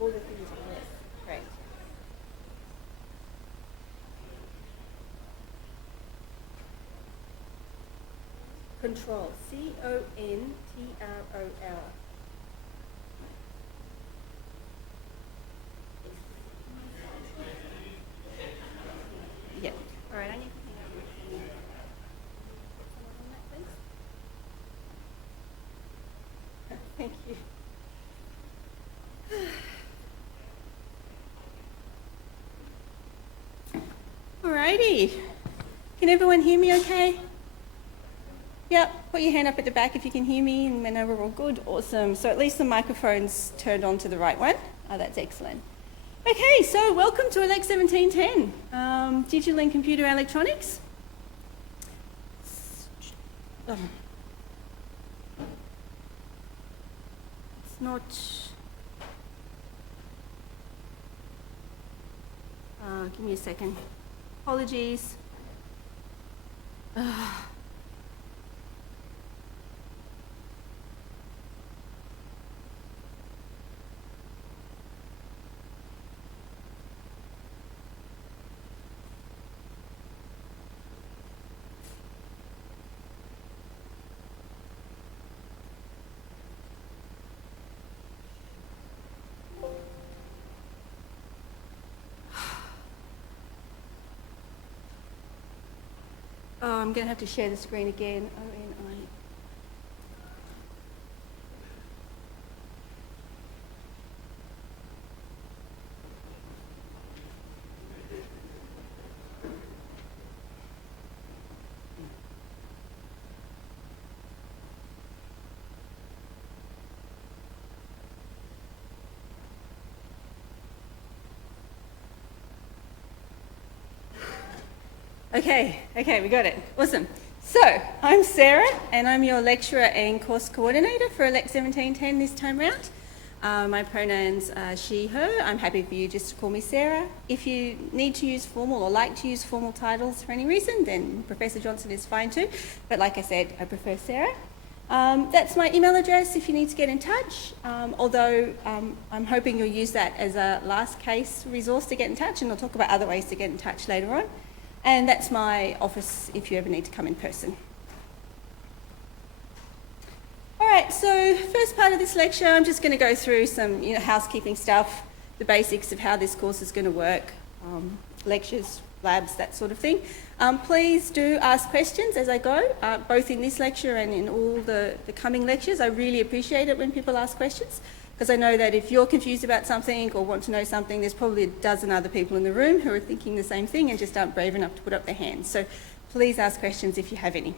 All the things on this. Great. Control. C-O-N-T-R-O-L. Yep. All right, I need to someone on that, please. Thank you. Alrighty. Can everyone hear me okay? Yep, put your hand up at the back if you can hear me, and then we're all good. Awesome. So at least the microphone's turned on to the right one. Oh, that's excellent. Okay, so welcome to ELEC1710, Digital and Computer Electronics. It's not... give me a second. Apologies. Oh, I'm going to have to share the screen again. O-N-I. Okay, we got it. Awesome. So, I'm Sarah, and I'm your lecturer and course coordinator for ELEC1710 this time round. My pronouns are she, her. I'm happy for you just to call me Sarah. If you need to use formal or like to use formal titles for any reason, then Professor Johnson is fine too. But like I said, I prefer Sarah. That's my email address if you need to get in touch, although I'm hoping you'll use that as a last case resource to get in touch, and I'll talk about other ways to get in touch later on. And that's my office if you ever need to come in person. All right, so first part of this lecture, I'm just going to go through some housekeeping stuff, the basics of how this course is going to work, lectures, labs, that sort of thing. Please do ask questions as I go, both in this lecture and in all the coming lectures. I really appreciate it when people ask questions, because I know that if you're confused about something or want to know something, there's probably a dozen other people in the room who are thinking the same thing and just aren't brave enough to put up their hands. So please ask questions if you have any.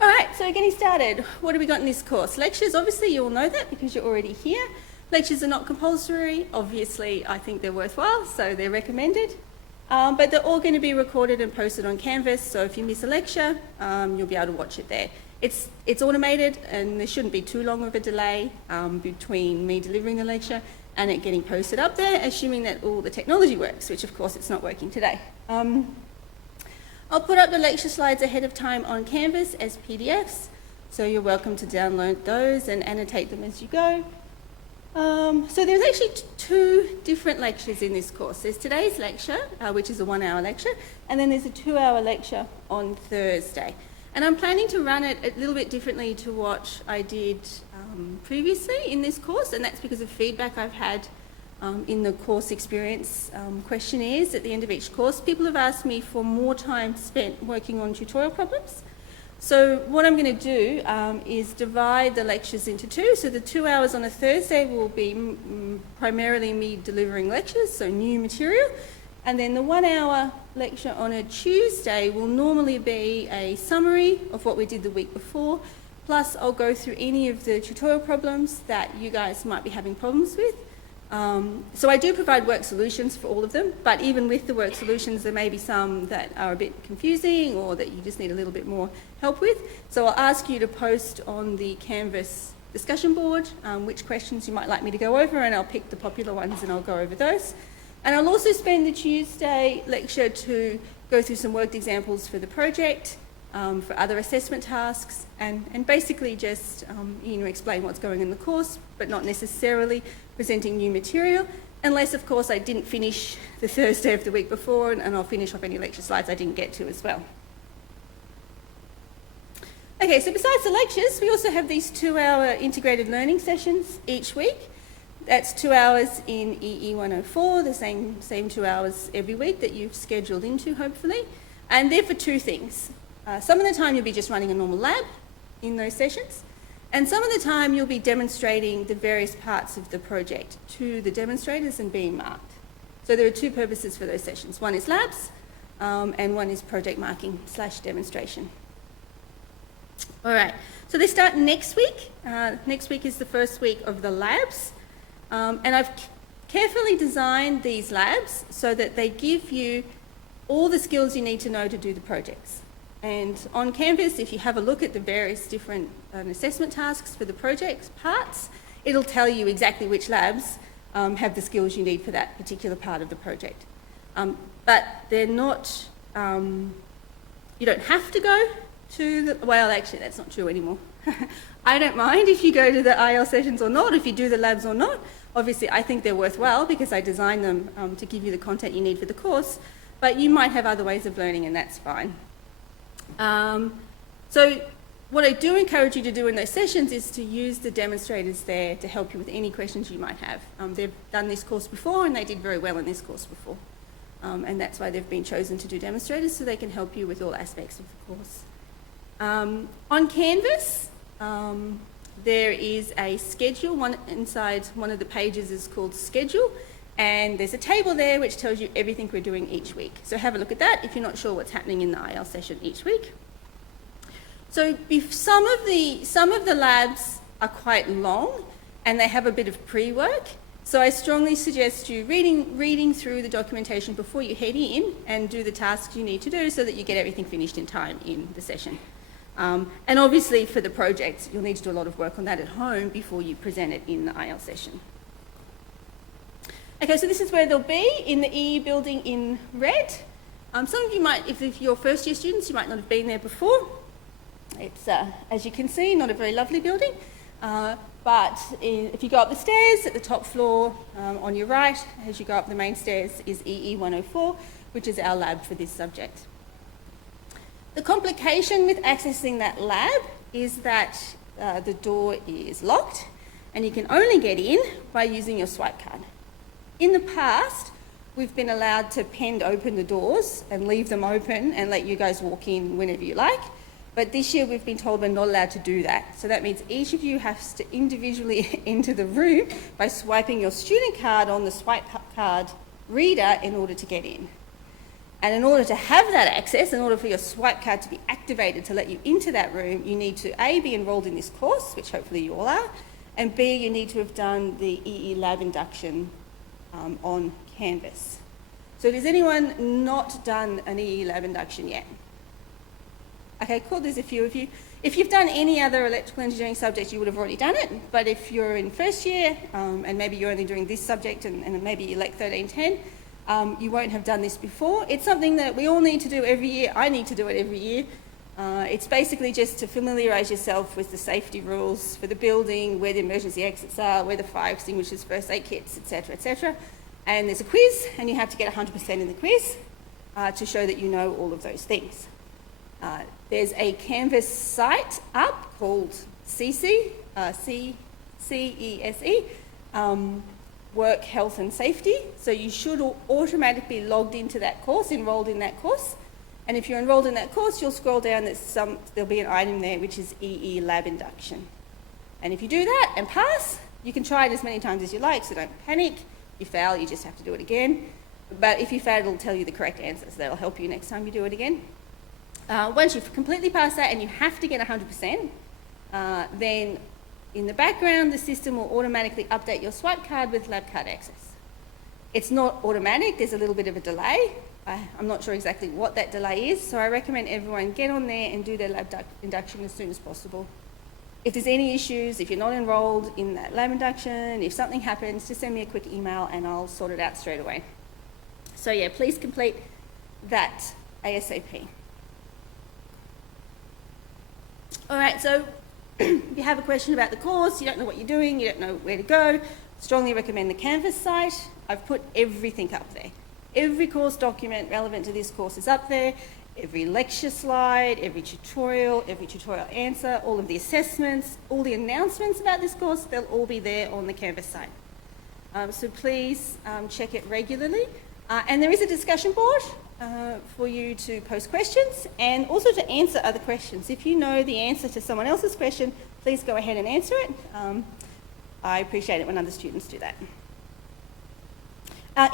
All right, so getting started. What have we got in this course? Lectures, obviously you all know that because you're already here. Lectures are not compulsory. Obviously, I think they're worthwhile, so they're recommended. But they're all going to be recorded and posted on Canvas, so if you miss a lecture, you'll be able to watch it there. It's automated, and there shouldn't be too long of a delay between me delivering the lecture and it getting posted up there, assuming that all the technology works, which of course it's not working today. I'll put up the lecture slides ahead of time on Canvas as PDFs, so you're welcome to download those and annotate them as you go. So there's actually two different lectures in this course. There's today's lecture, which is a 1-hour lecture, and then there's a 2-hour lecture on Thursday. And I'm planning to run it a little bit differently to what I did previously in this course, and that's because of feedback I've had in the course experience questionnaires at the end of each course. People have asked me for more time spent working on tutorial problems. So what I'm going to do is divide the lectures into two. So the 2 hours on a Thursday will be primarily me delivering lectures, so new material. And then the 1-hour lecture on a Tuesday will normally be a summary of what we did the week before, plus I'll go through any of the tutorial problems that you guys might be having problems with. So I do provide work solutions for all of them, but even with the work solutions, there may be some that are a bit confusing or that you just need a little bit more help with. So I'll ask you to post on the Canvas discussion board which questions you might like me to go over, and I'll pick the popular ones and I'll go over those. And I'll also spend the Tuesday lecture to go through some worked examples for the project, for other assessment tasks, and basically just explain what's going in the course, but not necessarily presenting new material, unless of course I didn't finish the Thursday of the week before, and I'll finish off any lecture slides I didn't get to as well. Okay, so besides the lectures, we also have these 2-hour integrated learning sessions each week. That's 2 hours in EE104, the same 2 hours every week that you've scheduled into, hopefully. And they're for two things. Some of the time you'll be just running a normal lab in those sessions, and some of the time you'll be demonstrating the various parts of the project to the demonstrators and being marked. So there are two purposes for those sessions. One is labs, and one is project marking / demonstration. All right, so they start next week. Next week is the first week of the labs, and I've carefully designed these labs so that they give you all the skills you need to know to do the projects. And on Canvas, if you have a look at the various different assessment tasks for the project parts, it'll tell you exactly which labs have the skills you need for that particular part of the project. But they're not, you don't have to go to the, well, actually that's not true anymore. I don't mind if you go to the IL sessions or not, if you do the labs or not. Obviously I think they're worthwhile because I designed them to give you the content you need for the course, but you might have other ways of learning and that's fine. So what I do encourage you to do in those sessions is to use the demonstrators there to help you with any questions you might have. They've done this course before and they did very well in this course before. And that's why they've been chosen to do demonstrators, so they can help you with all aspects of the course. On Canvas, there is a schedule. Inside one of the pages is called schedule, and there's a table there which tells you everything we're doing each week. So have a look at that if you're not sure what's happening in the IL session each week. So if some of the labs are quite long and they have a bit of pre-work, so I strongly suggest you reading through the documentation before you head in and do the tasks you need to do so that you get everything finished in time in the session. And obviously for the projects, you'll need to do a lot of work on that at home before you present it in the IL session. Okay, so this is where they'll be, in the EE building in red. Some of you might, if you're first year students, you might not have been there before. It's, as you can see, not a very lovely building, but if you go up the stairs, at the top floor on your right, as you go up the main stairs, is EE104, which is our lab for this subject. The complication with accessing that lab is that the door is locked and you can only get in by using your swipe card. In the past, we've been allowed to pend open the doors and leave them open and let you guys walk in whenever you like. But this year we've been told we're not allowed to do that. So that means each of you has to individually enter the room by swiping your student card on the swipe card reader in order to get in. And in order to have that access, in order for your swipe card to be activated to let you into that room, you need to A, be enrolled in this course, which hopefully you all are, and B, you need to have done the EE lab induction on Canvas. So has anyone not done an EE lab induction yet? Okay, cool, there's a few of you. If you've done any other electrical engineering subject, you would have already done it, but if you're in first year, and maybe you're only doing this subject and maybe ELEC1710, you won't have done this before. It's something that we all need to do every year. I need to do it every year. It's basically just to familiarise yourself with the safety rules for the building, where the emergency exits are, where the fire extinguishers, first aid kits, etc., etc. And there's a quiz, and you have to get 100% in the quiz to show that you know all of those things. There's a Canvas site up called CESE, C-E-S-E, Work, Health and Safety. So you should automatically be logged into that course, enrolled in that course. And if you're enrolled in that course, you'll scroll down, there'll be an item there which is EE Lab Induction. And if you do that and pass, you can try it as many times as you like, so don't panic. If you fail, you just have to do it again. But if you fail, it'll tell you the correct answer, so that'll help you next time you do it again. Once you've completely passed that and you have to get 100%, then in the background, the system will automatically update your swipe card with lab card access. It's not automatic, there's a little bit of a delay. I'm not sure exactly what that delay is, so I recommend everyone get on there and do their lab induction as soon as possible. If there's any issues, if you're not enrolled in that lab induction, if something happens, just send me a quick email and I'll sort it out straight away. So yeah, please complete that ASAP. All right, so if you have a question about the course, you don't know what you're doing, you don't know where to go, strongly recommend the Canvas site. I've put everything up there. Every course document relevant to this course is up there. Every lecture slide, every tutorial answer, all of the assessments, all the announcements about this course, they'll all be there on the Canvas site. So please check it regularly. And there is a discussion board for you to post questions and also to answer other questions. If you know the answer to someone else's question, please go ahead and answer it. I appreciate it when other students do that.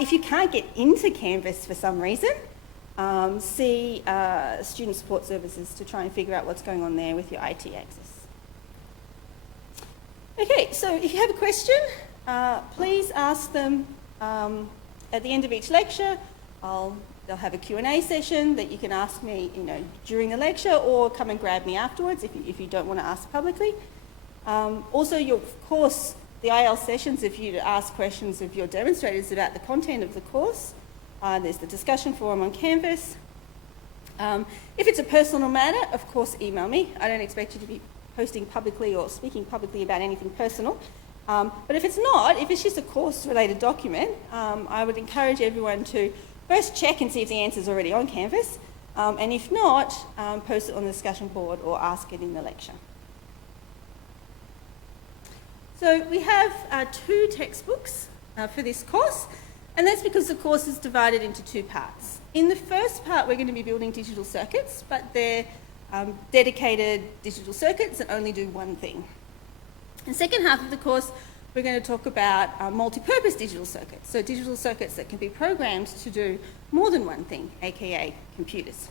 If you can't get into Canvas for some reason, see Student Support Services to try and figure out what's going on there with your IT access. Okay, so if you have a question, please ask them at the end of each lecture. They'll have a Q&A session that you can ask me, during the lecture, or come and grab me afterwards if you don't want to ask publicly. Also, of course, the IL sessions, if you ask questions of your demonstrators about the content of the course, there's the discussion forum on Canvas. If it's a personal matter, of course, email me. I don't expect you to be posting publicly or speaking publicly about anything personal. But if it's not, if it's just a course-related document, I would encourage everyone to first check and see if the answer is already on Canvas, and if not, post it on the discussion board or ask it in the lecture. So we have 2 textbooks for this course, and that's because the course is divided into 2 parts. In the first part, we're going to be building digital circuits, but they're dedicated digital circuits that only do one thing. In the second half of the course, we're going to talk about multi-purpose digital circuits, so digital circuits that can be programmed to do more than one thing, aka computers.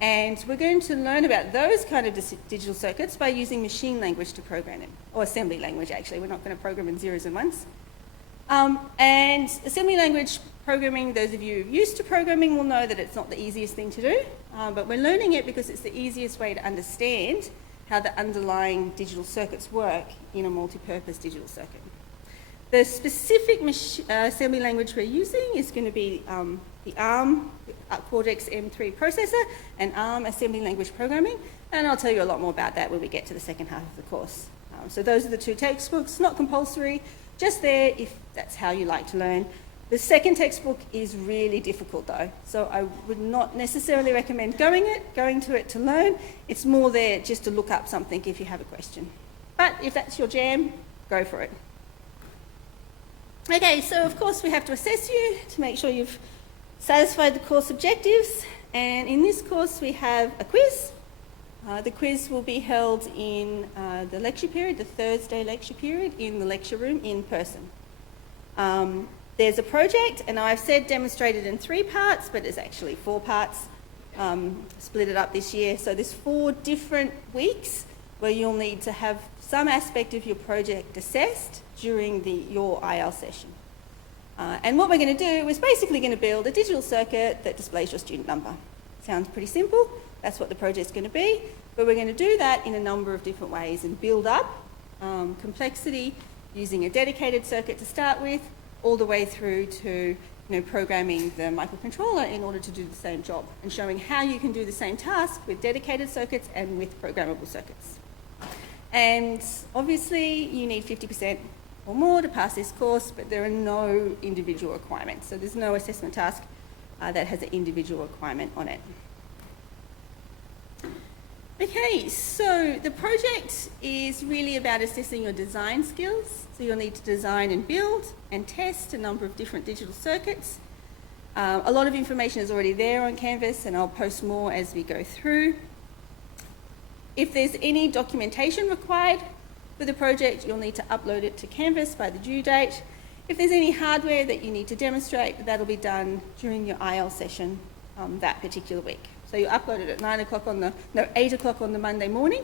And we're going to learn about those kind of digital circuits by using machine language to program them, or assembly language actually. We're not going to program in zeros and ones. And assembly language programming, those of you used to programming will know that it's not the easiest thing to do, but we're learning it because it's the easiest way to understand how the underlying digital circuits work in a multi-purpose digital circuit. The specific assembly language we're using is going to be the ARM Cortex M3 processor and ARM assembly language programming, and I'll tell you a lot more about that when we get to the second half of the course. So those are the 2 textbooks, not compulsory, just there if that's how you like to learn. The second textbook is really difficult though, so I would not necessarily recommend going to it to learn. It's more there just to look up something if you have a question. But if that's your jam, go for it. Okay, so of course we have to assess you to make sure you've satisfied the course objectives, and in this course we have a quiz. The quiz will be held in the lecture period, the Thursday lecture period, in the lecture room in person. There's a project, and I've said demonstrated in 3 parts, but it's actually 4 parts, split it up this year. So there's 4 different weeks where you'll need to have some aspect of your project assessed during your IL session. And what we're going to do is basically going to build a digital circuit that displays your student number. Sounds pretty simple. That's what the project's going to be. But we're going to do that in a number of different ways and build up complexity using a dedicated circuit to start with, all the way through to programming the microcontroller in order to do the same job, and showing how you can do the same task with dedicated circuits and with programmable circuits. And obviously you need 50% or more to pass this course, but there are no individual requirements. So there's no assessment task that has an individual requirement on it. Okay, so the project is really about assessing your design skills. So you'll need to design and build and test a number of different digital circuits. A lot of information is already there on Canvas, and I'll post more as we go through. If there's any documentation required for the project, you'll need to upload it to Canvas by the due date. If there's any hardware that you need to demonstrate, that'll be done during your IL session that particular week. So you upload it at 8 o'clock on the Monday morning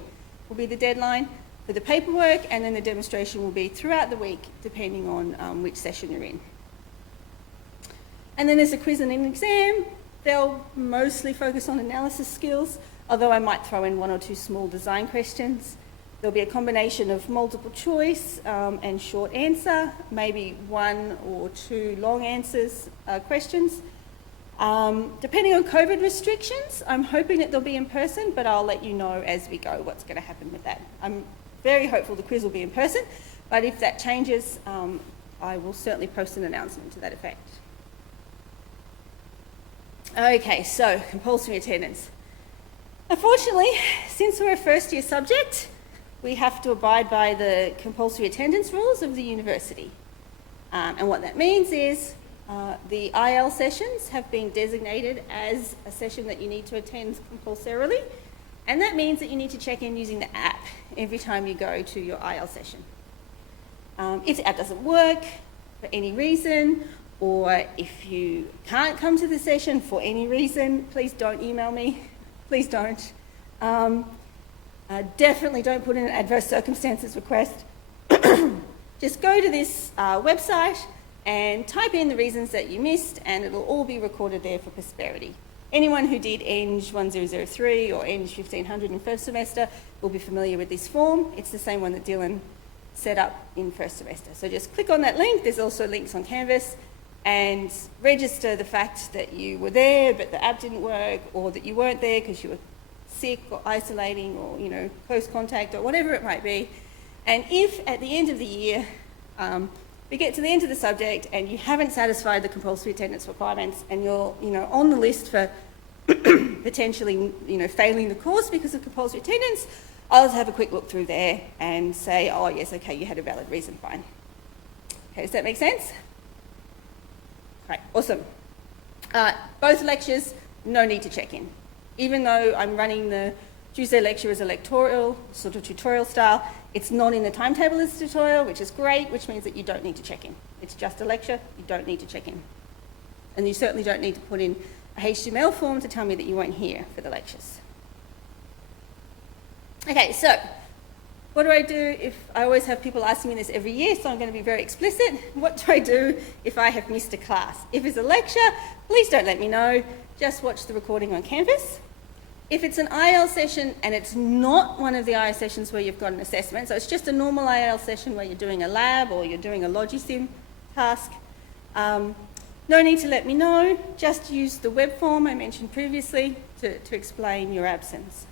will be the deadline for the paperwork, and then the demonstration will be throughout the week depending on which session you're in. And then there's a quiz and an exam. They'll mostly focus on analysis skills, although I might throw in 1 or 2 small design questions. There'll be a combination of multiple choice and short answer, maybe 1 or 2 long answers questions. Depending on COVID restrictions, I'm hoping that they'll be in person, but I'll let you know as we go what's going to happen with that. I'm very hopeful the quiz will be in person, but if that changes, I will certainly post an announcement to that effect. Okay, so compulsory attendance. Unfortunately, since we're a first year subject, we have to abide by the compulsory attendance rules of the university. And what that means is the IL sessions have been designated as a session that you need to attend compulsorily, and that means that you need to check in using the app every time you go to your IL session. If the app doesn't work for any reason, or if you can't come to the session for any reason, please don't email me. Please don't. Definitely don't put in an adverse circumstances request. Just go to this website and type in the reasons that you missed, and it'll all be recorded there for prosperity. Anyone who did Eng 1003 or Eng 1500 in first semester will be familiar with this form. It's the same one that Dylan set up in first semester. So just click on that link. There's also links on Canvas, and register the fact that you were there but the app didn't work, or that you weren't there because you were sick or isolating or close contact or whatever it might be. And if at the end of the year we get to the end of the subject and you haven't satisfied the compulsory attendance requirements and you're on the list for potentially failing the course because of compulsory attendance, I'll have a quick look through there and say, oh yes, okay, you had a valid reason, fine. Okay, does that make sense? Right, awesome. Both lectures, no need to check in. Even though I'm running the Tuesday lecture as a lectorial, sort of tutorial style, it's not in the timetable as a tutorial, which is great, which means that you don't need to check in. It's just a lecture, you don't need to check in. And you certainly don't need to put in a HTML form to tell me that you weren't here for the lectures. Okay, so what do I do if I always have people asking me this every year, so I'm going to be very explicit. What do I do if I have missed a class? If it's a lecture, please don't let me know. Just watch the recording on Canvas. If it's an IL session and it's not one of the IL sessions where you've got an assessment, so it's just a normal IL session where you're doing a lab or you're doing a Logisim task, no need to let me know. Just use the web form I mentioned previously to explain your absence.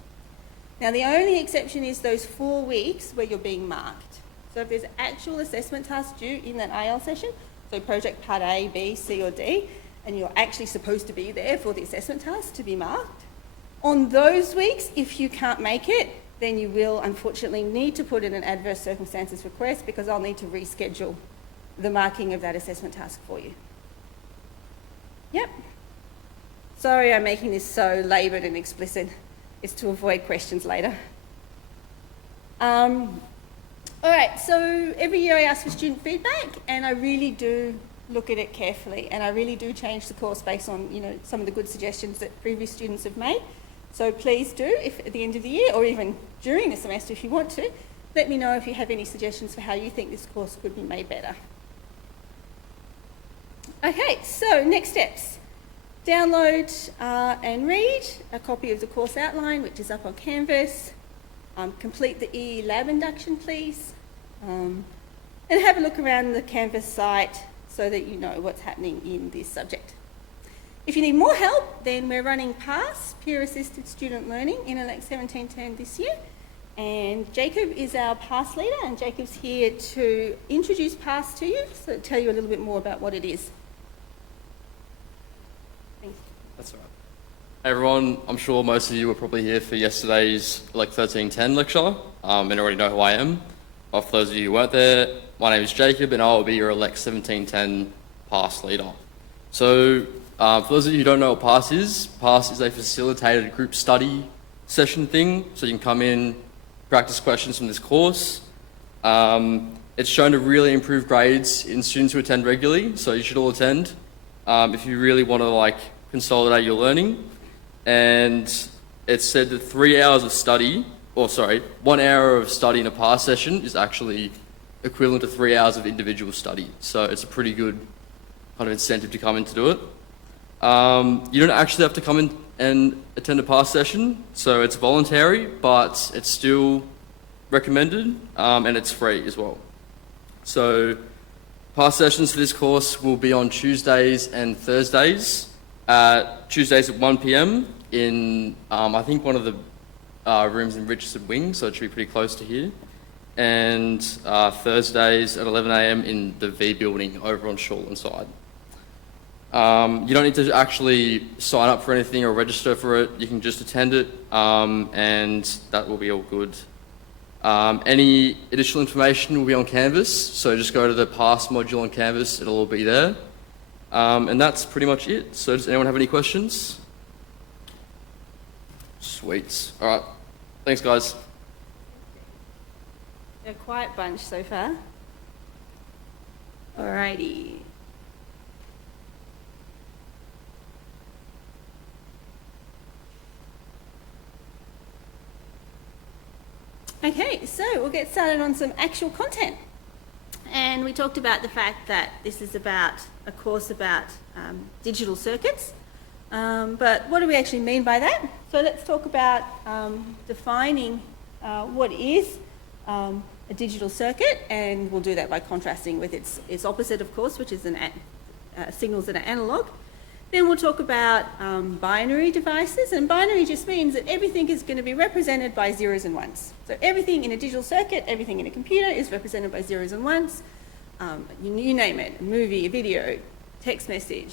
Now, the only exception is those 4 weeks where you're being marked. So if there's actual assessment tasks due in that IL session, so project part A, B, C or D, and you're actually supposed to be there for the assessment task to be marked, on those weeks, if you can't make it, then you will unfortunately need to put in an adverse circumstances request, because I'll need to reschedule the marking of that assessment task for you. Yep. Sorry I'm making this so laboured and explicit. It's to avoid questions later. All right, so every year I ask for student feedback, and I really do look at it carefully, and I really do change the course based on some of the good suggestions that previous students have made. So please do, if at the end of the year, or even during the semester if you want to, let me know if you have any suggestions for how you think this course could be made better. Okay, so next steps. Download and read a copy of the course outline, which is up on Canvas. Complete the EE lab induction, please. And have a look around the Canvas site so that you know what's happening in this subject. If you need more help, then we're running PASS, Peer Assisted Student Learning, in ELEC1710 this year. And Jacob is our PASS leader, and Jacob's here to introduce PASS to you, so tell you a little bit more about what it is. Thanks. That's all right. Hey everyone, I'm sure most of you were probably here for yesterday's ELEC1310 lecture and already know who I am. But for those of you who weren't there, my name is Jacob and I will be your ELEC1710 PASS leader. So for those of you who don't know what PASS is a facilitated group study session thing, so you can come in, practice questions from this course. It's shown to really improve grades in students who attend regularly, so you should all attend if you really want to consolidate your learning. And it's said that 3 hours of study, 1 hour of study in a PASS session is actually equivalent to 3 hours of individual study. So it's a pretty good kind of incentive to come in to do it. You don't actually have to come in and attend a PASS session, so it's voluntary, but it's still recommended, and it's free as well. So PASS sessions for this course will be on Tuesdays and Thursdays, Tuesdays at 1 p.m. in, I think, one of the rooms in Richardson Wing, so it should be pretty close to here. And Thursdays at 11 a.m. in the V building over on Shoreland side. You don't need to actually sign up for anything or register for it. You can just attend it, and that will be all good. Any additional information will be on Canvas, so just go to the past module on Canvas, it'll all be there. And that's pretty much it. So does anyone have any questions? Sweet. All right. Thanks, guys. A quiet bunch so far. Alrighty. Okay, so we'll get started on some actual content. And we talked about the fact that this is about a course about digital circuits. But what do we actually mean by that? So let's talk about defining what is a digital circuit, and we'll do that by contrasting with its opposite, of course, which is signals that are analog. Then we'll talk about binary devices, and binary just means that everything is going to be represented by zeros and ones. So everything in a digital circuit, everything in a computer is represented by zeros and ones. You name it, a movie, a video, text message,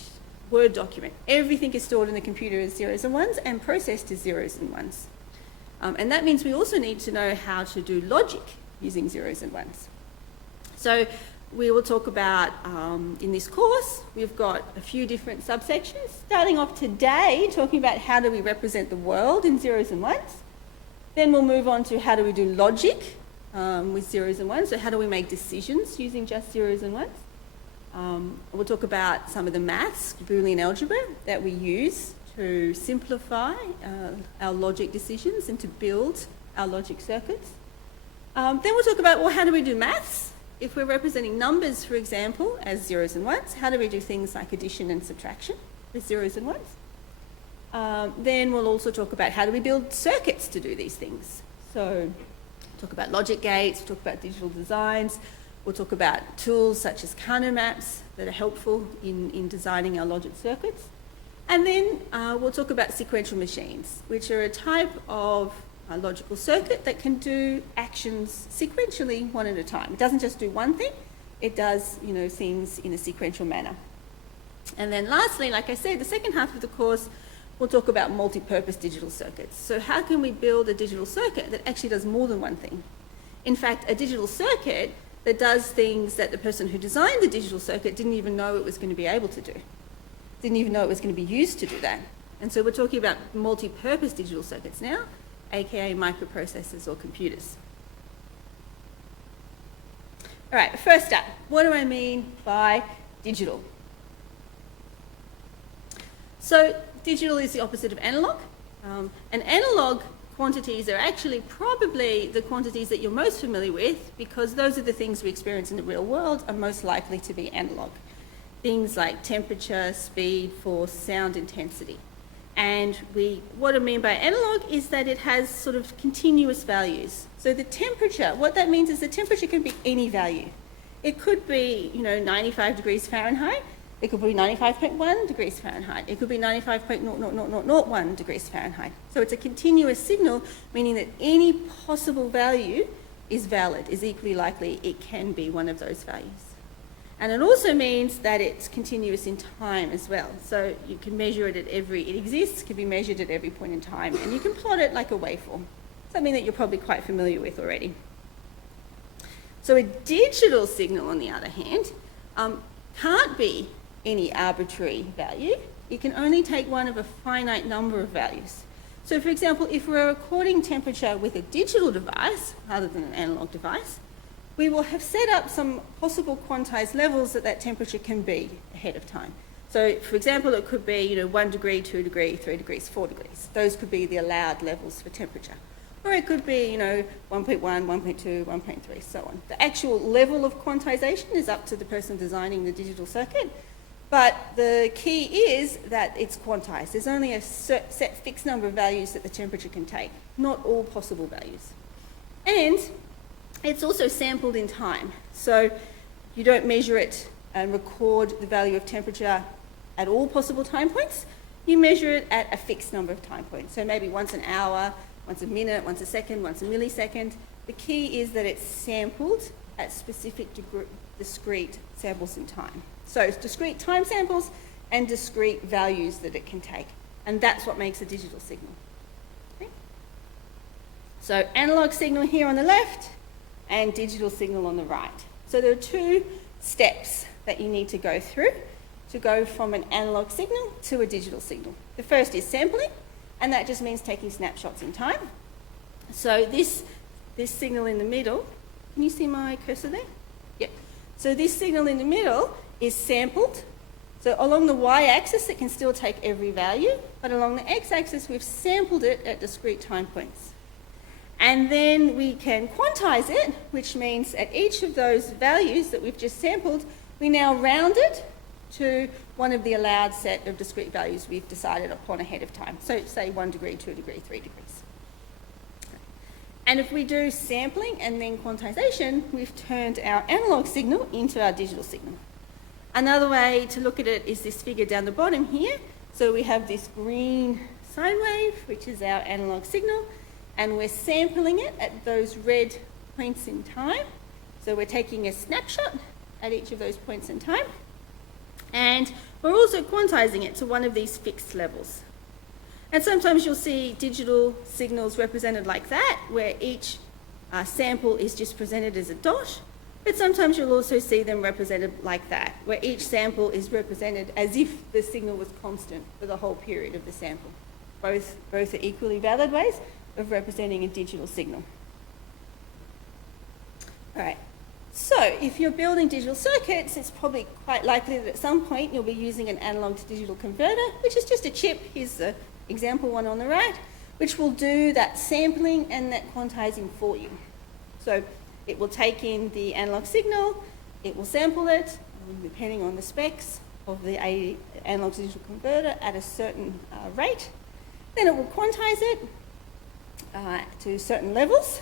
Word document, everything is stored in the computer as zeros and ones and processed as zeros and ones. And that means we also need to know how to do logic using zeros and ones. So we will talk about, in this course, we've got a few different subsections. Starting off today, talking about how do we represent the world in zeros and ones. Then we'll move on to how do we do logic with zeros and ones. So how do we make decisions using just zeros and ones. We'll talk about some of the maths, Boolean algebra, that we use to simplify our logic decisions and to build our logic circuits. Then we'll talk about, well, how do we do maths? If we're representing numbers, for example, as zeros and ones, how do we do things like addition and subtraction with zeros and ones? Then we'll also talk about how do we build circuits to do these things. So talk about logic gates, we'll talk about digital designs, we'll talk about tools such as Kano maps that are helpful in designing our logic circuits. And then we'll talk about sequential machines, which are a type of logical circuit that can do actions sequentially one at a time. It doesn't just do one thing, it does things in a sequential manner. And then lastly, like I said, the second half of the course, we'll talk about multi-purpose digital circuits. So how can we build a digital circuit that actually does more than one thing? In fact, a digital circuit that does things that the person who designed the digital circuit didn't even know it was going to be able to do. Didn't even know it was going to be used to do that. And so we're talking about multi-purpose digital circuits now, aka microprocessors or computers. All right, first up, what do I mean by digital? So digital is the opposite of analog. And analog quantities are actually probably the quantities that you're most familiar with, because those are the things we experience in the real world are most likely to be analog. Things like temperature, speed, force, sound intensity. And what I mean by analog is that it has sort of continuous values. So the temperature, what that means is the temperature can be any value. It could be 95 degrees Fahrenheit. It could be 95.1 degrees Fahrenheit. It could be 95.00001 degrees Fahrenheit. So it's a continuous signal, meaning that any possible value is valid, is equally likely it can be one of those values. And it also means that it's continuous in time as well. So you can measure it it exists, can be measured at every point in time, and you can plot it like a waveform, something that you're probably quite familiar with already. So a digital signal, on the other hand, can't be any arbitrary value. It can only take one of a finite number of values. So for example, if we're recording temperature with a digital device, rather than an analog device, we will have set up some possible quantized levels that temperature can be ahead of time. So for example, it could be 1 degree, 2 degree, 3 degrees, 4 degrees. Those could be the allowed levels for temperature. Or it could be 1.1, 1.2, 1.3, so on. The actual level of quantization is up to the person designing the digital circuit, but the key is that it's quantized. There's only a set fixed number of values that the temperature can take, not all possible values. And it's also sampled in time. So you don't measure it and record the value of temperature at all possible time points. you measure it at a fixed number of time points. So maybe once an hour, once a minute, once a second, once a millisecond. The key is that it's sampled at specific discrete samples in time. So it's discrete time samples and discrete values that it can take. And that's what makes a digital signal. Okay? So analog signal here on the left and digital signal on the right. So there are two steps that you need to go through to go from an analog signal to a digital signal. The first is sampling, and that just means taking snapshots in time. So this signal in the middle, can you see my cursor there? Yep. So this signal in the middle is sampled. So along the y-axis, it can still take every value, but along the x-axis, we've sampled it at discrete time points. And then we can quantize it, which means at each of those values that we've just sampled, we now round it to one of the allowed set of discrete values we've decided upon ahead of time. So say 1 degree, 2 degree, 3 degrees. And if we do sampling and then quantization, we've turned our analog signal into our digital signal. Another way to look at it is this figure down the bottom here. So we have this green sine wave, which is our analog signal, and we're sampling it at those red points in time. So we're taking a snapshot at each of those points in time, and we're also quantizing it to one of these fixed levels. And sometimes you'll see digital signals represented like that, where each sample is just presented as a dot, but sometimes you'll also see them represented like that, where each sample is represented as if the signal was constant for the whole period of the sample. Both are equally valid ways of representing a digital signal. All right, so if you're building digital circuits, it's probably quite likely that at some point you'll be using an analog to digital converter, which is just a chip. Here's the example one on the right, which will do that sampling and that quantizing for you. So it will take in the analog signal, it will sample it, depending on the specs of the analog to digital converter at a certain rate. Then it will quantize it to certain levels.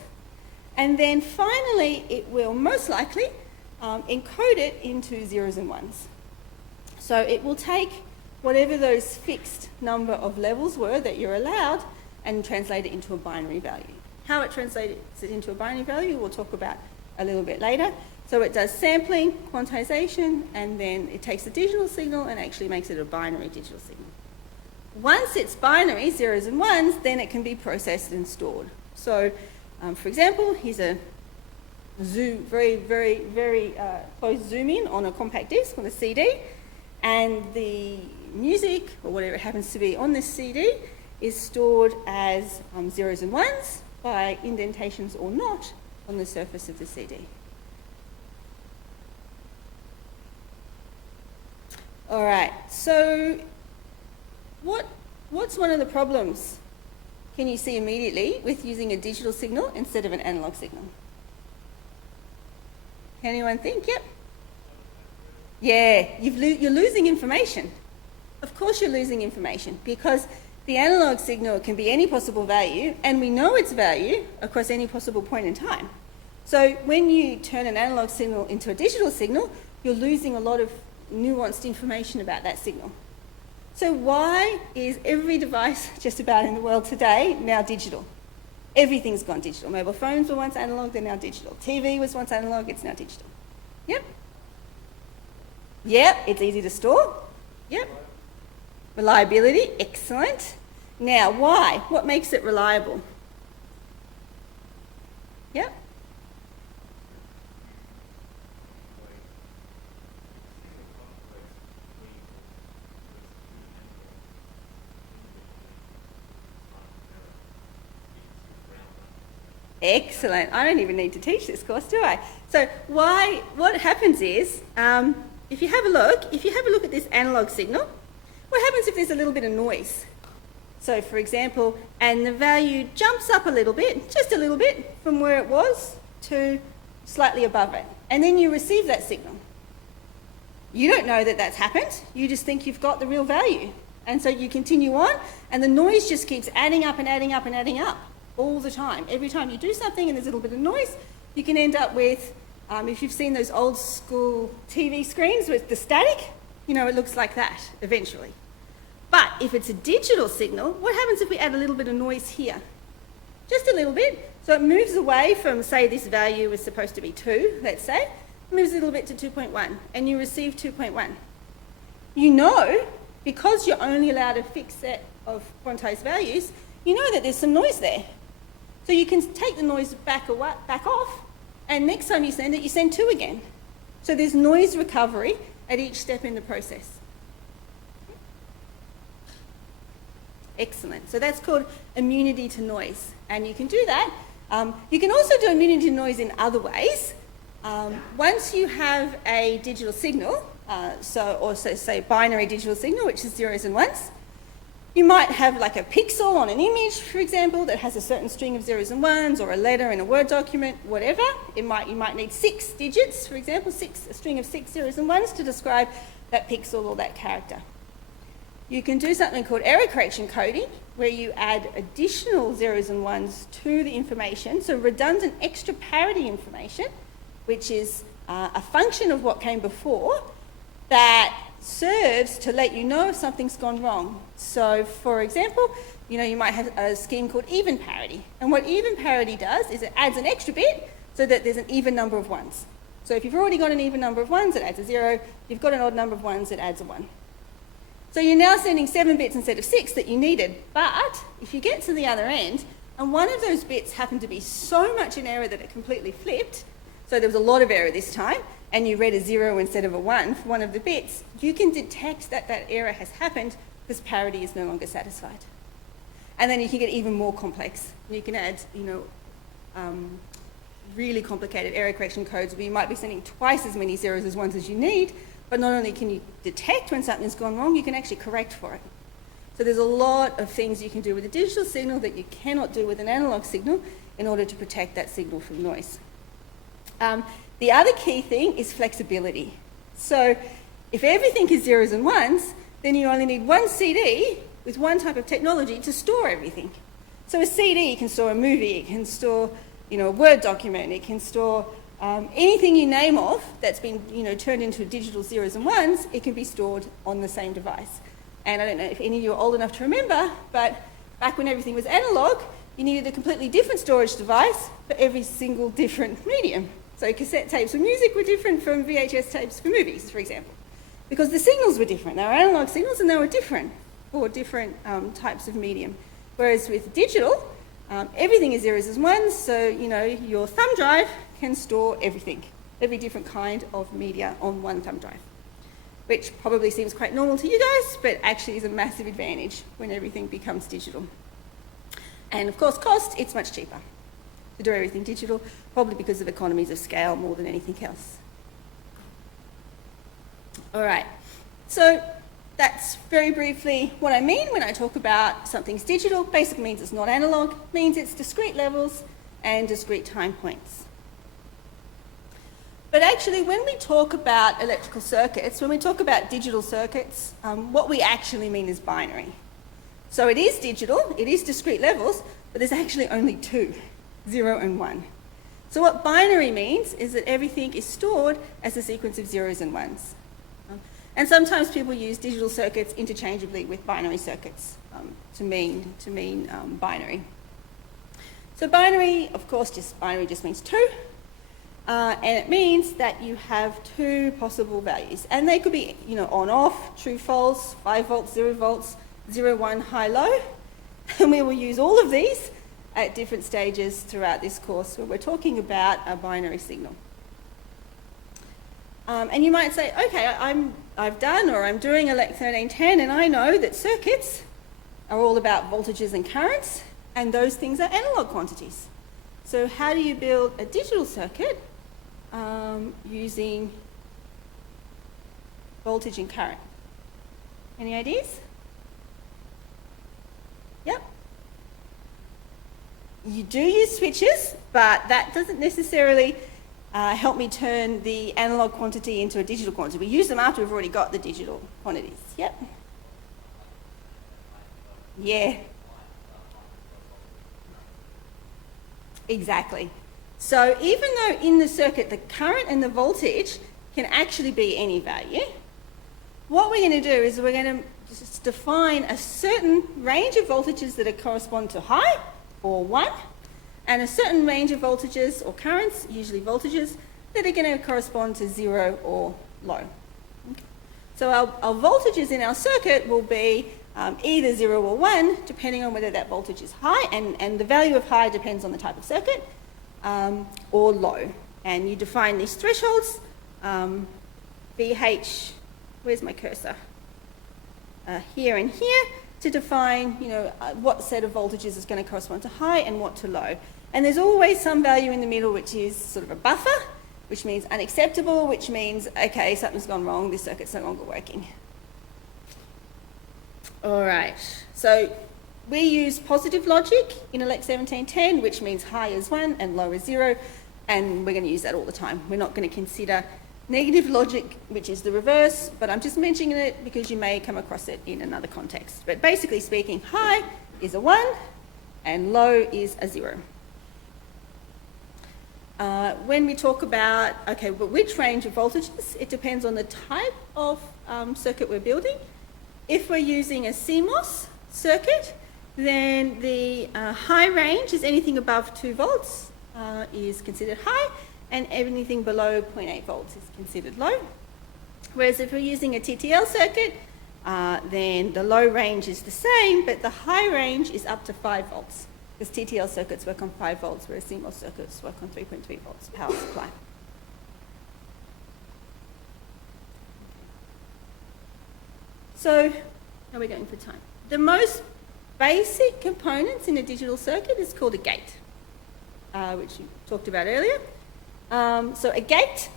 And then finally, it will most likely encode it into zeros and ones. So it will take whatever those fixed number of levels were that you're allowed and translate it into a binary value. How it translates it into a binary value we'll talk about a little bit later. So it does sampling, quantization, and then it takes a digital signal and actually makes it a binary digital signal. Once it's binary, zeros and ones, then it can be processed and stored. So, for example, here's a very close zoom in on a compact disc, on a CD, and the music, or whatever it happens to be on this CD, is stored as zeros and ones by indentations or not on the surface of the CD. All right, so what's one of the problems, can you see immediately, with using a digital signal instead of an analog signal? Anyone think? Yep. Yeah, you're losing information. Of course you're losing information, because the analog signal can be any possible value, and we know its value across any possible point in time. So when you turn an analog signal into a digital signal, you're losing a lot of nuanced information about that signal. So why is every device just about in the world today now digital? Everything's gone digital. Mobile phones were once analog, they're now digital. TV was once analog, it's now digital. Yep. Yep, it's easy to store. Yep. Reliability, excellent. Now, why? What makes it reliable? Yep. Excellent. I don't even need to teach this course, do I? So what happens is, if you have a look at this analog signal, what happens if there's a little bit of noise? So for example, and the value jumps up a little bit, just a little bit, from where it was to slightly above it. And then you receive that signal. You don't know that that's happened. You just think you've got the real value. And so you continue on, and the noise just keeps adding up and adding up and adding up all the time. Every time you do something and there's a little bit of noise, you can end up with, if you've seen those old school TV screens with the static, you know, it looks like that eventually. But if it's a digital signal, what happens if we add a little bit of noise here? Just a little bit. So it moves away from, say, this value was supposed to be 2, let's say, moves a little bit to 2.1, and you receive 2.1. You know, because you're only allowed a fixed set of quantized values, you know that there's some noise there. So you can take the noise back off, and next time you send it, you send 2 again. So there's noise recovery at each step in the process. Excellent. So that's called immunity to noise. And you can do that. You can also do immunity to noise in other ways. Once you have a digital signal, so say binary digital signal, which is zeros and ones, you might have like a pixel on an image, for example, that has a certain string of zeros and ones, or a letter in a Word document, whatever. You might need 6 digits, for example, a string of 6 zeros and ones to describe that pixel or that character. You can do something called error correction coding, where you add additional zeros and ones to the information, so redundant extra parity information, which is a function of what came before, that serves to let you know if something's gone wrong. So, for example, you might have a scheme called even parity. And what even parity does is it adds an extra bit so that there's an even number of ones. So if you've already got an even number of ones, it adds a 0. If you've got an odd number of ones, it adds a 1. So you're now sending 7 bits instead of 6 that you needed. But if you get to the other end, and one of those bits happened to be so much in error that it completely flipped, so there was a lot of error this time, and you read a 0 instead of a 1 for one of the bits, you can detect that that error has happened because parity is no longer satisfied. And then you can get even more complex. You can add, really complicated error correction codes where you might be sending twice as many zeros as ones as you need, but not only can you detect when something's gone wrong, you can actually correct for it. So there's a lot of things you can do with a digital signal that you cannot do with an analog signal in order to protect that signal from noise. The other key thing is flexibility. So if everything is zeros and ones, then you only need one CD with one type of technology to store everything. So a CD can store a movie, it can store a Word document, it can store anything you name of that's been turned into digital zeros and ones, it can be stored on the same device. And I don't know if any of you are old enough to remember, but back when everything was analog, you needed a completely different storage device for every single different medium. So cassette tapes for music were different from VHS tapes for movies, for example, because the signals were different. They were analog signals and they were different for different types of medium. Whereas with digital, everything is zeros and ones, so your thumb drive can store everything, every different kind of media on one thumb drive, which probably seems quite normal to you guys, but actually is a massive advantage when everything becomes digital. And of course, cost, it's much cheaper to do everything digital, probably because of economies of scale more than anything else. All right, so that's very briefly what I mean when I talk about something's digital. Basically means it's not analog, means it's discrete levels and discrete time points. But actually, when we talk about electrical circuits, when we talk about digital circuits, what we actually mean is binary. So it is digital, it is discrete levels, but there's actually only 2, 0 and 1. So what binary means is that everything is stored as a sequence of zeros and ones. And sometimes people use digital circuits interchangeably with binary circuits to mean binary. So binary, of course, binary just means 2. And it means that you have 2 possible values. And they could be, on, off, true, false, 5 volts, 0 volts, 0, 1, high, low. And we will use all of these at different stages throughout this course where we're talking about a binary signal. And you might say, okay, I'm doing ELEC1710 and I know that circuits are all about voltages and currents, and those things are analog quantities. So how do you build a digital circuit using voltage and current? Any ideas? Yep. You do use switches, but that doesn't necessarily help me turn the analog quantity into a digital quantity. We use them after we've already got the digital quantities. Yep. Yeah. Exactly. So even though in the circuit the current and the voltage can actually be any value, what we're going to do is we're going to just define a certain range of voltages that correspond to high, or 1, and a certain range of voltages or currents, usually voltages, that are going to correspond to 0 or low. Okay. So our voltages in our circuit will be either 0 or 1, depending on whether that voltage is high, and the value of high depends on the type of circuit, or low. And you define these thresholds, VH, where's my cursor? Here and here, to define, what set of voltages is going to correspond to high and what to low. And there's always some value in the middle which is sort of a buffer, which means unacceptable, which means, okay, something's gone wrong, this circuit's no longer working. All right, so we use positive logic in ELEC1710, which means high is 1 and low is 0, and we're going to use that all the time. We're not going to consider negative logic, which is the reverse, but I'm just mentioning it because you may come across it in another context. But basically speaking, high is a 1 and low is a 0. When we talk about, okay, but which range of voltages, it depends on the type of circuit we're building. If we're using a CMOS circuit, then the high range is anything above 2 volts is considered high, and anything below 0.8 volts is considered low. Whereas if we're using a TTL circuit, then the low range is the same, but the high range is up to 5 volts. Because TTL circuits work on 5 volts, whereas CMOS circuits work on 3.3 volts power supply. So, how are we going for time? The most basic components in a digital circuit is called a gate, which you talked about earlier. So a gate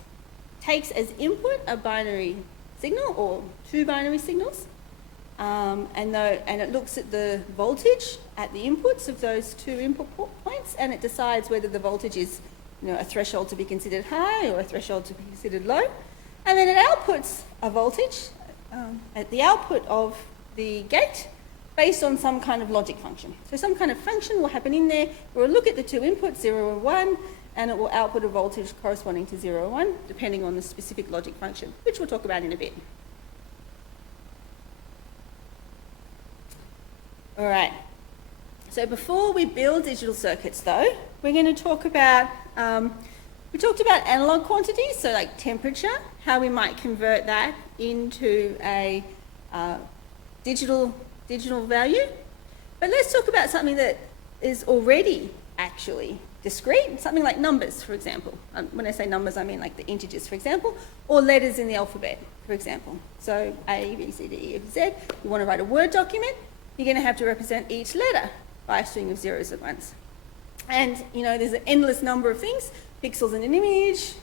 takes as input a binary signal or 2 binary signals, and it looks at the voltage at the inputs of those 2 input points, and it decides whether the voltage is a threshold to be considered high or a threshold to be considered low. And then it outputs a voltage at the output of the gate based on some kind of logic function. So some kind of function will happen in there. We'll look at the 2 inputs, 0 and 1, and it will output a voltage corresponding to 0 or 1, depending on the specific logic function, which we'll talk about in a bit. All right, so before we build digital circuits though, we're going to talk about, we talked about analog quantities, so like temperature, how we might convert that into a digital value. But let's talk about something that is already actually discrete, something like numbers, for example. When I say numbers, I mean like the integers, for example, or letters in the alphabet, for example. So A, B, C, D, E, F, Z. You want to write a Word document, you're going to have to represent each letter by a string of zeros and ones. And, there's an endless number of things, pixels in an image,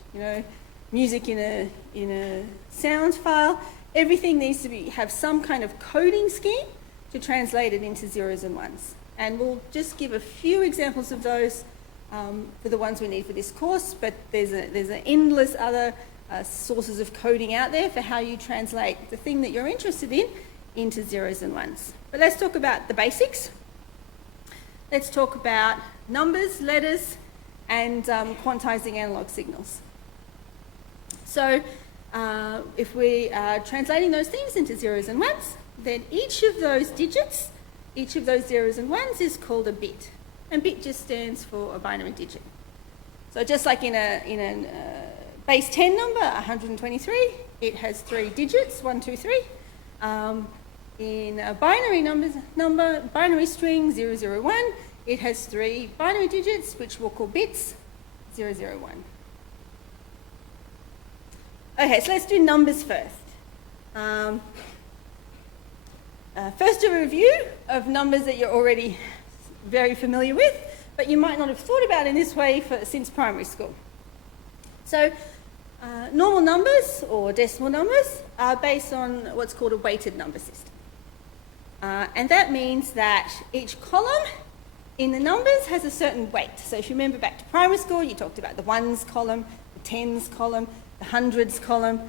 music in a sound file. Everything needs to have some kind of coding scheme to translate it into zeros and ones. And we'll just give a few examples of those for the ones we need for this course, but there's an endless other sources of coding out there for how you translate the thing that you're interested in into zeros and ones. But let's talk about the basics. Let's talk about numbers, letters, and quantizing analog signals. So if we are translating those things into zeros and ones, then each of those digits, each of those zeros and ones is called a bit. And bit just stands for a binary digit. So just like in a base 10 number, 123, it has 3 digits, 1, 2, 3. In a binary binary string 001, it has 3 binary digits, which we'll call bits, 001. Okay, so let's do numbers first. First, a review of numbers that you're already very familiar with, but you might not have thought about in this way since primary school. So, normal numbers, or decimal numbers, are based on what's called a weighted number system. And that means that each column in the numbers has a certain weight. So if you remember back to primary school, you talked about the ones column, the tens column, the hundreds column,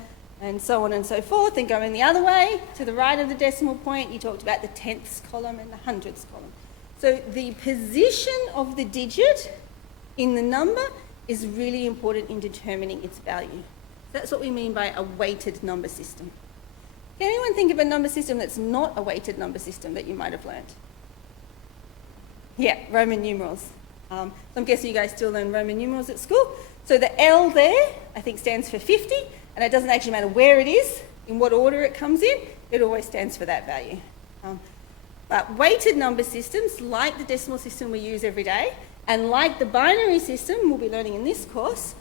and so on and so forth. And going the other way, to the right of the decimal point, you talked about the tenths column and the hundreds column. So the position of the digit in the number is really important in determining its value. That's what we mean by a weighted number system. Can anyone think of a number system that's not a weighted number system that you might have learnt? Yeah, Roman numerals. So I'm guessing you guys still learn Roman numerals at school. So the L there, I think, stands for 50, and it doesn't actually matter where it is, in what order it comes in, it always stands for that value. But weighted number systems, like the decimal system we use every day, and like the binary system we'll be learning in this course,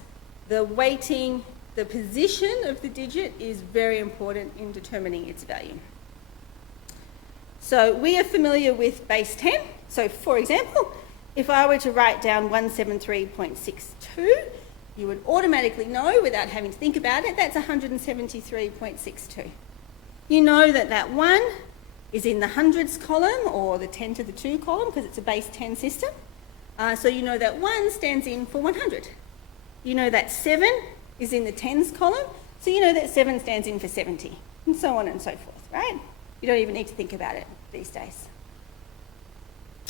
the weighting, the position of the digit is very important in determining its value. So we are familiar with base 10. So for example, if I were to write down 173.62, you would automatically know, without having to think about it, that's 173.62. You know that that 1 is in the hundreds column or the 10 to the 2 column because it's a base 10 system. So you know that 1 stands in for 100. You know that 7 is in the tens column, so you know that 7 stands in for 70, and so on and so forth, right? You don't even need to think about it these days.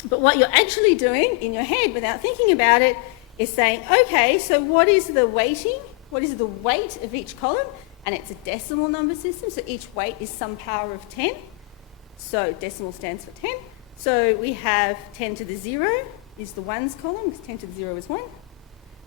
But what you're actually doing in your head without thinking about it is saying, okay, so what is the weighting? What is the weight of each column? And it's a decimal number system, so each weight is some power of 10. So decimal stands for 10. So we have 10 to the 0 is the ones column, because 10 to the 0 is 1.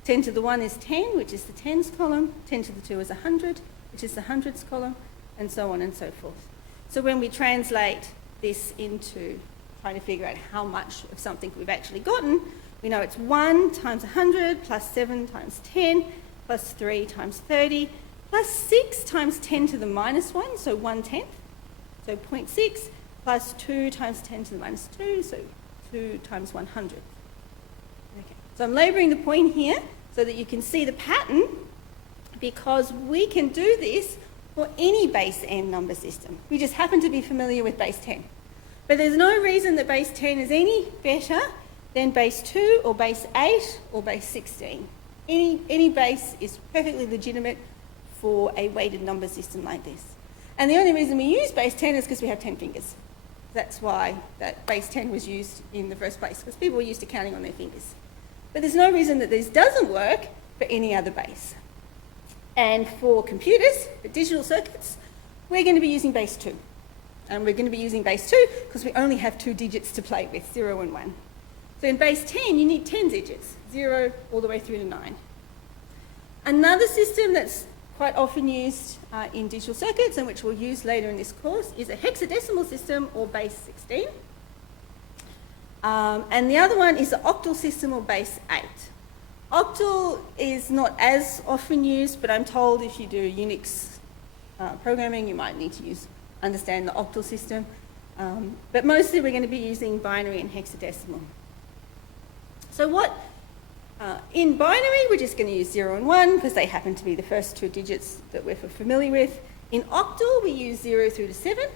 10 to the 1 is 10, which is the tens column. 10 to the 2 is 100, which is the hundreds column, and so on and so forth. So when we translate this into trying to figure out how much of something we've actually gotten, we know it's 1 times 100 plus 7 times 10 plus 3 times 30 plus 6 times 10 to the minus 1, so 1/10, so 0.6, plus 2 times 10 to the minus 2, so 2 times 100. Okay. So I'm labouring the point here so that you can see the pattern, because we can do this for any base n number system. We just happen to be familiar with base 10. But there's no reason that base 10 is any better than base 2 or base 8 or base 16. Any base is perfectly legitimate for a weighted number system like this. And the only reason we use base 10 is because we have 10 fingers. That's why that base 10 was used in the first place, because people were used to counting on their fingers. But there's no reason that this doesn't work for any other base. And for computers, for digital circuits, we're going to be using base 2. And we're going to be using base 2 because we only have 2 digits to play with, 0 and 1. So in base 10, you need 10 digits, 0 all the way through to 9. Another system that's quite often used in digital circuits, and which we'll use later in this course, is a hexadecimal system, or base 16. And the other one is the octal system, or base 8. Octal is not as often used, but I'm told if you do Unix programming, you might need to understand the octal system. But mostly we're going to be using binary and hexadecimal. So in binary, we're just going to use 0 and 1 because they happen to be the first 2 digits that we're familiar with. In octal, we use 0 through to 7,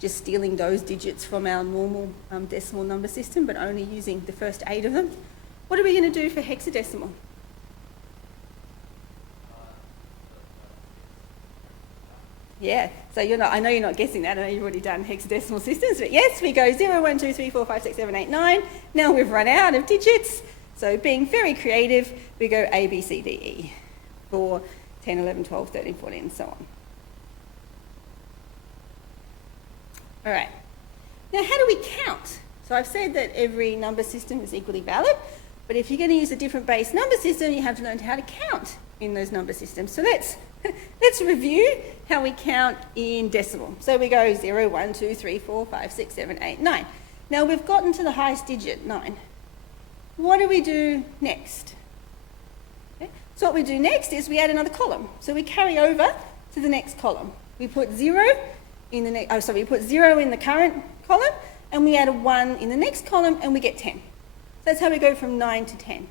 just stealing those digits from our normal decimal number system, but only using the first 8 of them. What are we going to do for hexadecimal? Yeah, so I know you're not guessing that. I know you've already done hexadecimal systems, but yes, we go 0, 1, 2, 3, 4, 5, 6, 7, 8, 9. Now we've run out of digits, so being very creative, we go A, B, C, D, E for 10, 11, 12, 13, 14, and so on. All right, now how do we count? So I've said that every number system is equally valid, but if you're going to use a different base number system, you have to learn how to count in those number systems. So let's review how we count in decimal. So we go 0, 1, 2, 3, 4, 5, 6, 7, 8, 9. Now we've gotten to the highest digit, 9. What do we do next? Okay. So what we do next is we add another column. So we carry over to the next column. We put 0 in the we put 0 in the current column, and we add a 1 in the next column, and we get 10. So that's how we go from 9 to 10.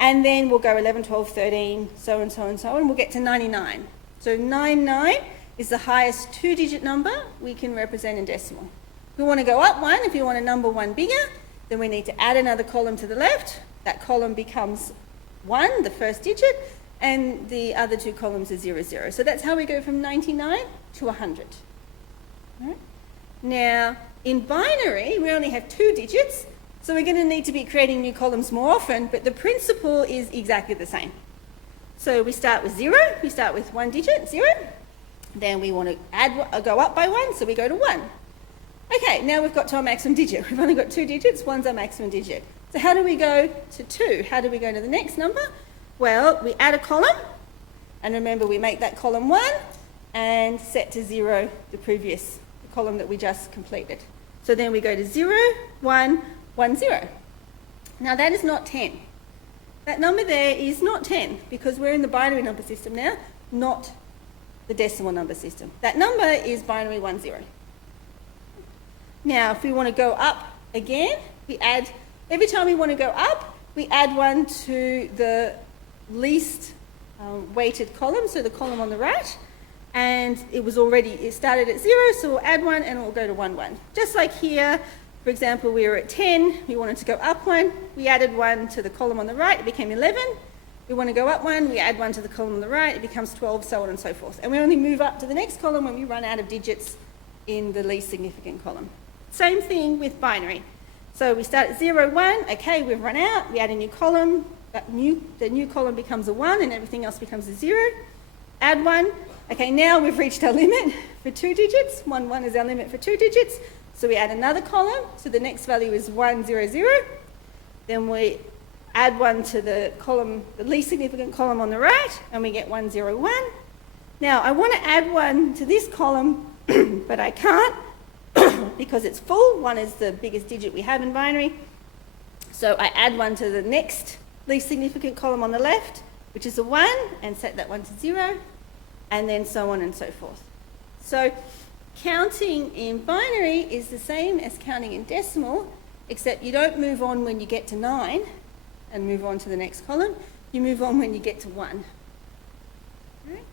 And then we'll go 11, 12, 13, so and so and so, and we'll get to 99. So 99 is the highest 2-digit number we can represent in decimal. If we want to go up 1, if you want a number 1 bigger, then we need to add another column to the left. That column becomes 1, the first digit, and the other 2 columns are 0, 0. So that's how we go from 99 to 100. All right. Now, in binary, we only have 2 digits, so we're going to need to be creating new columns more often, but the principle is exactly the same. So we start with 0, we start with 1 digit, 0, Then we want to go up by 1, so we go to 1. Okay, now we've got to our maximum digit. We've only got 2 digits, 1's our maximum digit. So how do we go to 2? How do we go to the next number? Well, we add a column, and remember we make that column 1 and set to 0 the previous column that we just completed. So then we go to 0, 1, 1, 0. Now that is not 10. That number there is not 10 because we're in the binary number system now, not the decimal number system. That number is binary 1, 0. Now if we want to go up again, we add, every time we want to go up, we add 1 to the least weighted column, so the column on the right, and it started at 0, so we'll add 1 and it will go to 1, 1. Just like here, for example, we were at 10, we wanted to go up 1, we added 1 to the column on the right, it became 11. We want to go up 1, we add 1 to the column on the right, it becomes 12, so on and so forth. And we only move up to the next column when we run out of digits in the least significant column. Same thing with binary. So we start at 0, 1, okay, we've run out, we add a new column, the new column becomes a 1 and everything else becomes a 0. Add 1, okay, now we've reached our limit for 2 digits. 1, 1 is our limit for 2 digits. So we add another column, so the next value is 1, 0, 0. Then we add 1 to the column, the least significant column on the right, and we get 1, 0, 1. Now I want to add 1 to this column, but I can't because it's full. 1 is the biggest digit we have in binary. So I add 1 to the next least significant column on the left, which is a 1, and set that 1 to 0, and then so on and so forth. So counting in binary is the same as counting in decimal, except you don't move on when you get to 9 and move on to the next column. You move on when you get to 1. Right?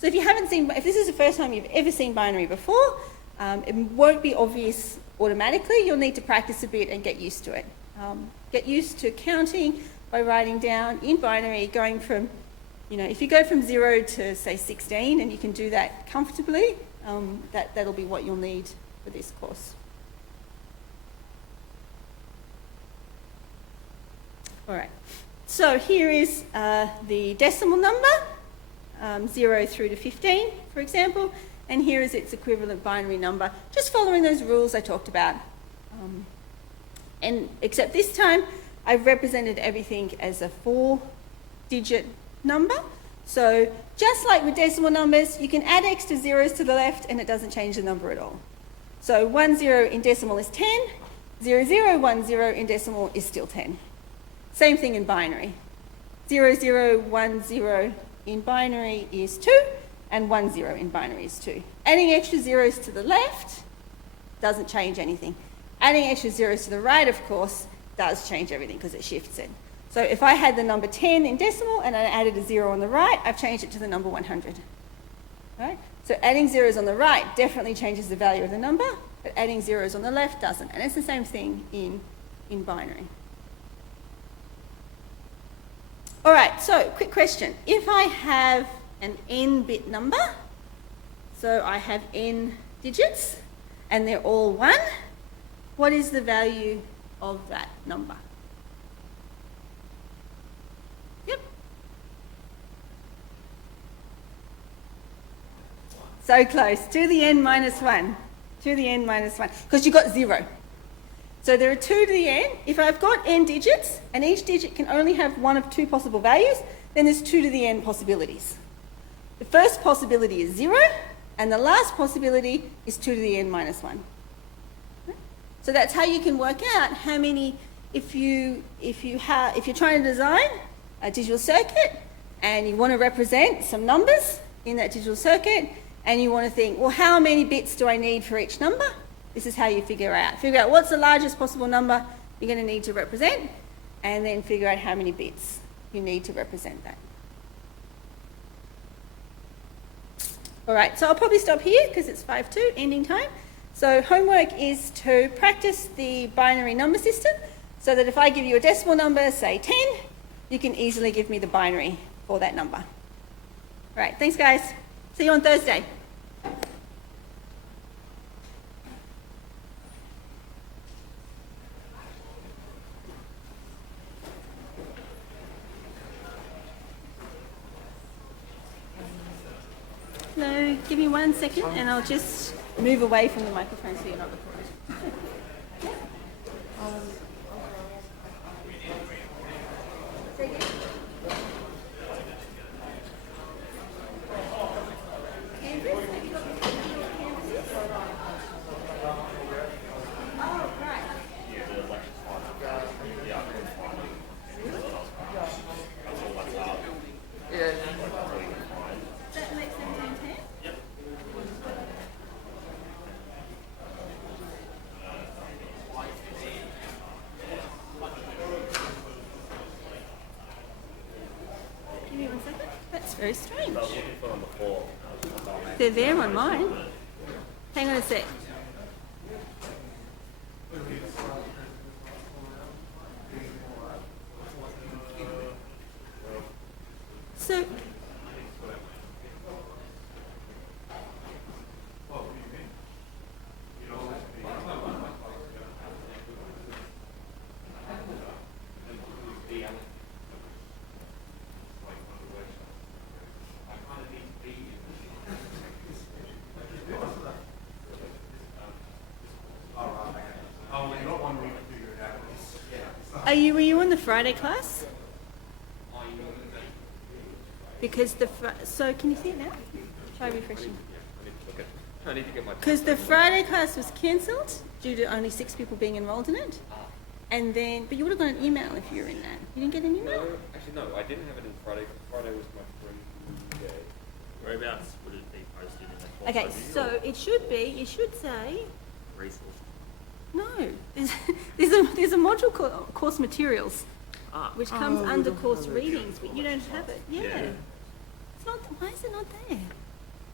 So if this is the first time you've ever seen binary before, it won't be obvious automatically. You'll need to practice a bit and get used to it. Get used to counting by writing down in binary, going from, if you go from 0 to say 16 and you can do that comfortably, that'll be what you'll need for this course. All right, so here is the decimal number, 0 through to 15, for example, and here is its equivalent binary number, just following those rules I talked about. And except this time, I've represented everything as a 4-digit number. So just like with decimal numbers, you can add extra zeros to the left and it doesn't change the number at all. So 1, 0 in decimal is 10, 0, 0, 1, 0 in decimal is still 10. Same thing in binary. 0, 0, 1, 0 in binary is 2, and 1, 0 in binary is 2. Adding extra zeros to the left doesn't change anything. Adding extra zeros to the right, of course, does change everything because it shifts it. So if I had the number 10 in decimal and I added a 0 on the right, I've changed it to the number 100. Right? So adding zeros on the right definitely changes the value of the number, but adding zeros on the left doesn't. And it's the same thing in binary. All right, so quick question. If I have an n-bit number, so I have n digits, and they're all 1, what is the value of that number? Yep. So close, to the n minus 1, to the n minus 1, because you've got 0. So there are 2 to the n. If I've got n digits, and each digit can only have one of 2 possible values, then there's 2 to the n possibilities. The first possibility is 0, and the last possibility is 2 to the n minus 1. So that's how you can work out how many, if you're trying to design a digital circuit and you want to represent some numbers in that digital circuit and you want to think, well, how many bits do I need for each number? This is how you figure out what's the largest possible number you're going to need to represent, and then figure out how many bits you need to represent that. All right, so I'll probably stop here because it's 5:02, ending time. So homework is to practice the binary number system so that if I give you a decimal number, say 10, you can easily give me the binary for that number. All right, thanks guys. See you on Thursday. Hello. give me 1 second and I'll just move away from the microphone so you're not recorded. Give me 1 second. That's very strange. They're there on mine. Hang on a sec. So, were you on the Friday class? Because so can you see it now? Try refreshing. I need to get my. Because the Friday class was cancelled due to only 6 people being enrolled in it. And then, but you would have got an email if you were in that. You didn't get an email? No, actually no, I didn't have it in Friday. Friday was my free day. Whereabouts would it be posted in the Okay, so it should say, resource? no, there's a module called course materials, which comes under course readings, but you don't have it. Yeah. It's not, why is it not there?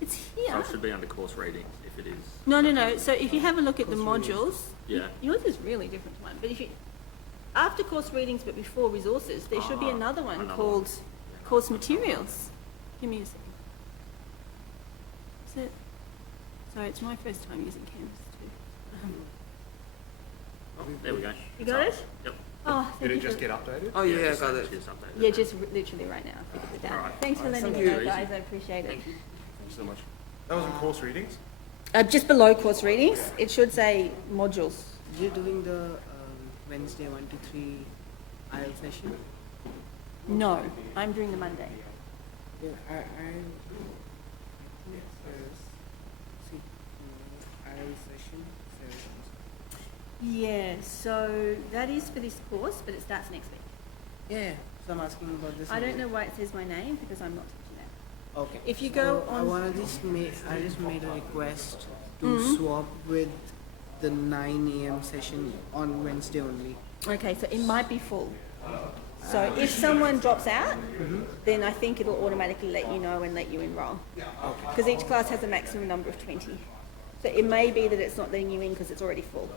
It's here. So it should be under course readings if it is. No. So if you have a look at the modules, Yeah. yours is really different to mine. But if you, after course readings but before resources, there should be another one called course materials. Give me a second. Is it? Sorry, it's my first time using Canvas too. Oh, there we go. You got it? Yep. Oh, Did it just get updated? Oh yeah, I got it. Just updated. Yeah, just literally right now. I figured it out. Alright. Thanks for letting me know, guys. I appreciate it. Thanks so much. That was in course readings? Just below course readings, it should say modules. You're doing the Wednesday 1 to 3 IELTS session? No, I'm doing the Monday. Yeah, I think there's IELTS session. Yeah, so that is for this course, but it starts next week. Yeah, so I'm asking about this. I don't know why it says my name because I'm not teaching that. Okay. If you So go I on- wanna just I just made a request to swap with the 9 a.m. session on Wednesday only. Okay, so it might be full. So if someone drops out, then I think it'll automatically let you know and let you enroll. Because each class has a maximum number of 20. So it may be that it's not letting you in because it's already full.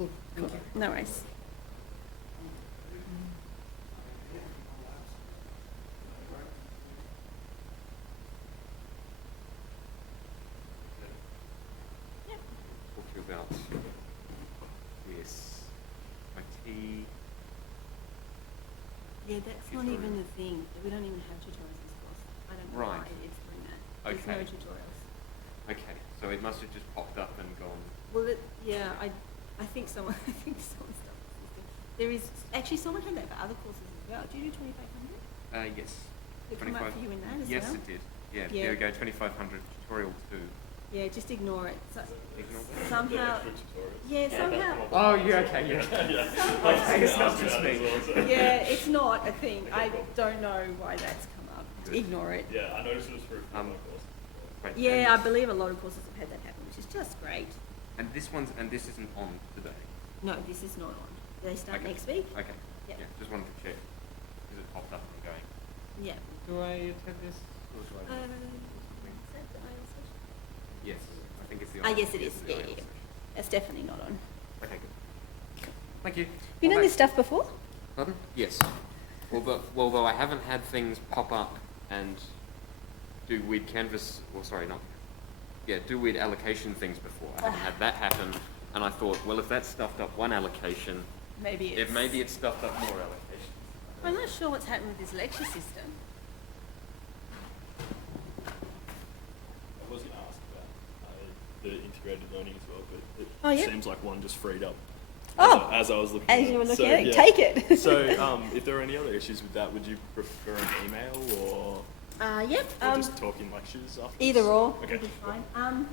Cool, thank you. No worries. Talk to you about yes, my tea. Yeah, that's not even the thing. We don't even have tutorials in this course. I don't know Right. why it's doing that. There's no Okay. tutorials. Okay, so it must have just popped up and gone. Well, yeah, I think someone stopped the system. There is actually someone had that for other courses as well. Do you do 2500? Yes. Did it come up for you in that as Yes, well? it did. Yeah, Yeah. there we go. 2500 tutorial 2. Yeah, just ignore it. So, Ignore that. somehow, yeah, somehow, Oh yeah, okay, yeah. Okay, it's not just me. yeah, it's not a thing. I don't know why that's come up. Ignore it. Yeah, I noticed it was for Um, Wait, Yeah, I and, believe a lot of courses have had that happen, which is just great. and this isn't on today. No, this is not on. They start Okay. next week. Okay. Yep. Yeah, just wanted to check because it popped up and going. Yeah. Do I attend this? Or do I? Is that the IELTS session? Yes, I think it's the. Yes, it is. the Yeah, IELTS. yeah. That's definitely not on. Okay, good. Thank you. Have you done this stuff before? Pardon? Yes. Although I haven't had things pop up and do weird canvas, or sorry, not, yeah, do weird allocation things before. I haven't had that happen, and I thought, well, if that stuffed up one allocation, Maybe it's... maybe it stuffed up more allocations. I'm not sure what's happening with this lecture system. the integrated learning as well, but it Oh, yeah. seems like one just freed up. Oh, As I was looking as at you were it. looking So, at it, yeah. take it. So, if there are any other issues with that, would you prefer an email or Yep. just talk in lectures afterwards? Either or Okay. would be fine.